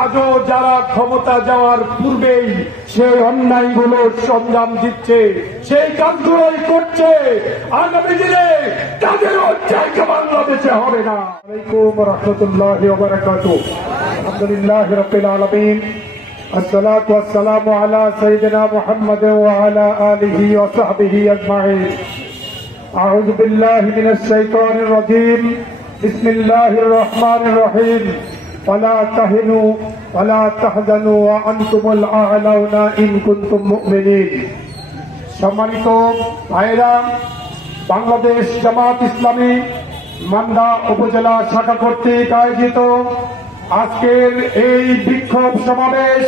আজও যারা ক্ষমতা যাওয়ার পূর্বেই সেই অন্যায়গুলোর সংগ্রাম দিচ্ছে সেই কাজগুলোই করছে আগামী দিনে তাদেরও জায়গা বাংলাদেশে হবে না আলাইকুম রহমতুল্লাহ বারাকাত আলহামদুলিল্লাহ রবিল আলমিন الصلاة والسلام على سيدنا محمد وعلى آله وصحبه أجمعين أعوذ بالله من الشيطان الرجيم بسم الله الرحمن الرحيم ولا تهنوا ولا تحزنوا وأنتم الأعلون إن كنتم مؤمنين সম্মানিত ভাইরা বাংলাদেশ জামাত ইসলামী মান্দা উপজেলা শাখা কর্তৃক আয়োজিত আজকের এই বিক্ষোভ সমাবেশ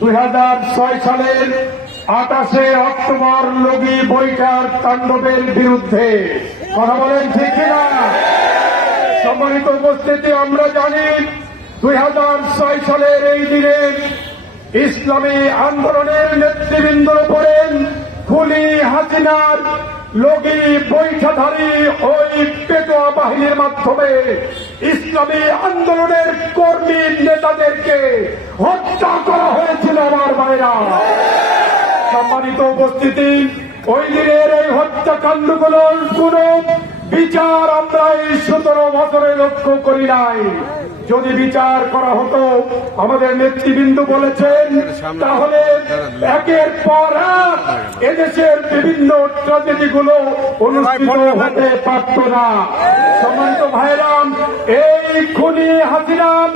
দুই সালের আঠাশে অক্টোবর লগি বৈঠার তাণ্ডবের বিরুদ্ধে কথা বলেন ঠিক কিনা সম্মানিত উপস্থিতি আমরা জানি দুই হাজার ছয় সালের এই দিনে ইসলামী আন্দোলনের নেতৃবৃন্দ করেন খুলি হাসিনার লগি বৈঠাধারী ওই পেটোয়া বাহিনীর মাধ্যমে ইসলামী আন্দোলনের কর্মী নেতাদেরকে হত্যা করা হয়েছিল আমার ভাইরা। সম্মানিত উপস্থিতি, ওই দিনের এই হত্যাকাণ্ডগুলোর কোন বিচার আমরা এই সতেরো বছরে লক্ষ্য করি নাই। যদি বিচার করা হতো আমাদের নেতৃবৃন্দ বলেছেন তাহলে একের পর এক এদেশের বিভিন্ন ট্রাজেডি গুলো অনুষ্ঠিত হতে পারত না। সম্মানিত ভাইরাম এই খুনি হাসিরাম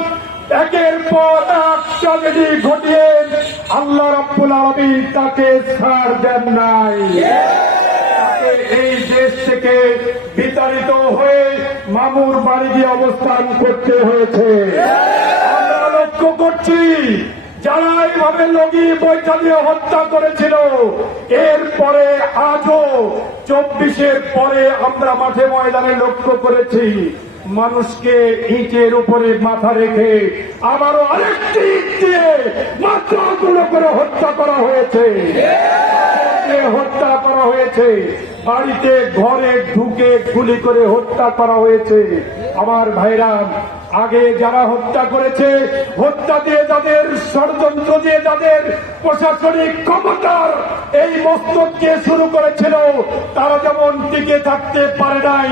একের পর এক ট্রাজেডি ঘটিয়ে আল্লাহ রাব্বুল আলামিন তাকে ছাড় দেন নাই। তাকে এই দেশ থেকে বিতাড়িত হয়ে মামুর বাড়ি গিয়ে অবস্থান করতে হয়েছে। আমরা লক্ষ্য করছি, যারা এইভাবে লগি বৈঠালীয় হত্যা করেছিল, এরপরে আজও চব্বিশের পরে আমরা মাঠে ময়দানে লক্ষ্য করেছি, মানুষকে ইটের উপরে মাথা রেখে আবারও আরেকটি ইট দিয়ে গুলো করে হত্যা করা হয়েছে। কে হত্যা করা হয়েছে। বাড়িতে ঘরে ঢুকে গুলি করে হত্যা করা হয়েছে। আমার ভাইরা, আগে যারা হত্যা করেছে হত্যা দিয়ে যাদের ষড়যন্ত্র দিয়ে যাদের প্রশাসনিক ক্ষমতার এই মস্তককে শুরু করেছিল, তারা যেমন টিকে থাকতে পারে নাই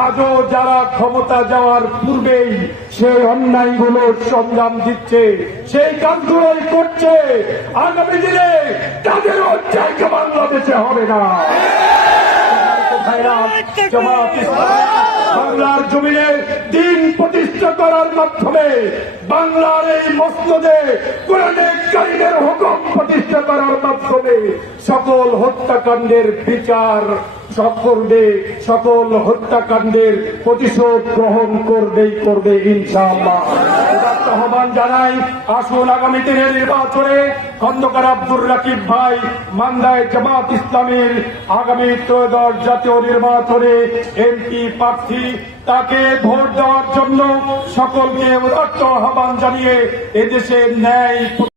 আজও যারা ক্ষমতা যাওয়ার পূর্বেই সেই অন্যায়গুলোর সংগ্রাম দিচ্ছে, সেই কাজগুলোই করছে, আগামী দিনে তাদেরও জায়গা বাংলাদেশে হবে না। বাংলার জমিনে দিন প্রতিষ্ঠা করার মাধ্যমে বাংলার এই মসনদে কোরআনে হুকুম প্রতিষ্ঠা করার মাধ্যমে সকল হত্যাকাণ্ডের বিচার সকলে সকল হত্যাকাণ্ডের প্রতিশোধ গ্রহণ করবেই, করবে ইনশাআল্লাহ। আহ্বান জানাই, আসুন আগামী দিনের নির্বাচনে খন্দকার আব্দুর রাকিব ভাই মান্দায় জামাত ইসলামের আগামী ত্রয়োদশ জাতীয় নির্বাচনে এমপি প্রার্থী, তাকে ভোট দেওয়ার জন্য সকলকে উদার্থ আহ্বান জানিয়ে এদেশের ন্যায়